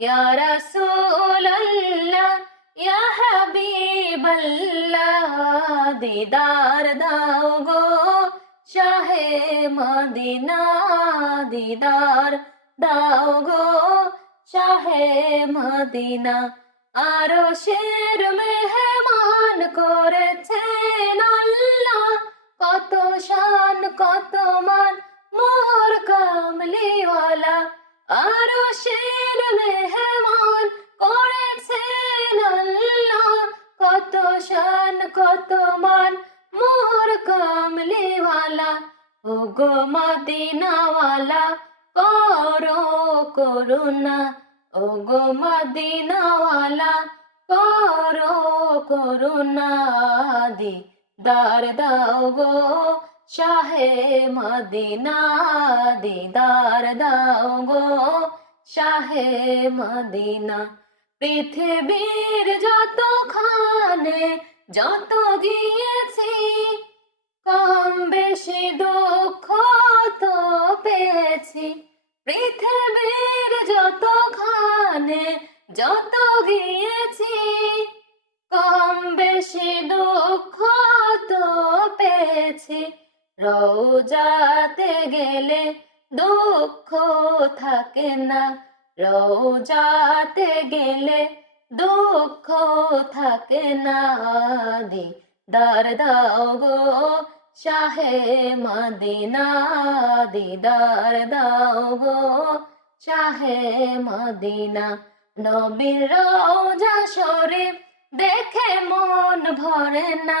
ইয়া রাসূলাল্লাহ ইয়া হাবিবাল্লাহ দিদার দাও গো শাহে মদিনা দিদার দাও গো শাহে মদিনা আরও শের মেহমান করেছেন আল্লাহ কত শান কত মান মোর কামলিওয়ালা আরও শের মেহমান করেছেন আল্লাহ। কত শান, কত মান মোর কামলিওয়ালা। ও গো মদিনাওয়ালা, করো করুণা। ও গো মদিনাওয়ালা, করো করুণা। দি দার দাও গো শাহে মদিনা দিদার দাও গো শাহে মদিনা পৃথিবীর যত খানে যত গিয়েছি কম বেশি দুঃখ তো পেয়েছি পৃথিবীর যত খানে যত গিয়েছি কম বেশি দুঃখ তো পেয়েছি রোজাতে গেলে দুঃখ থাকে না। রোজাতে গেলে দুঃখ থাকে না। দি দার দাও গো শাহে মদিনা। দিদার দাও গো শাহে মদিনা। নবীর রোজা শরীফ দেখে মন ভরে না।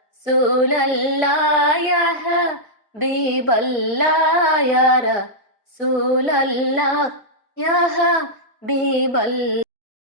হাবিবাল্লাহ ইয়া রাসূলাল্লাহ ইয়া হাবিবাল্লাহ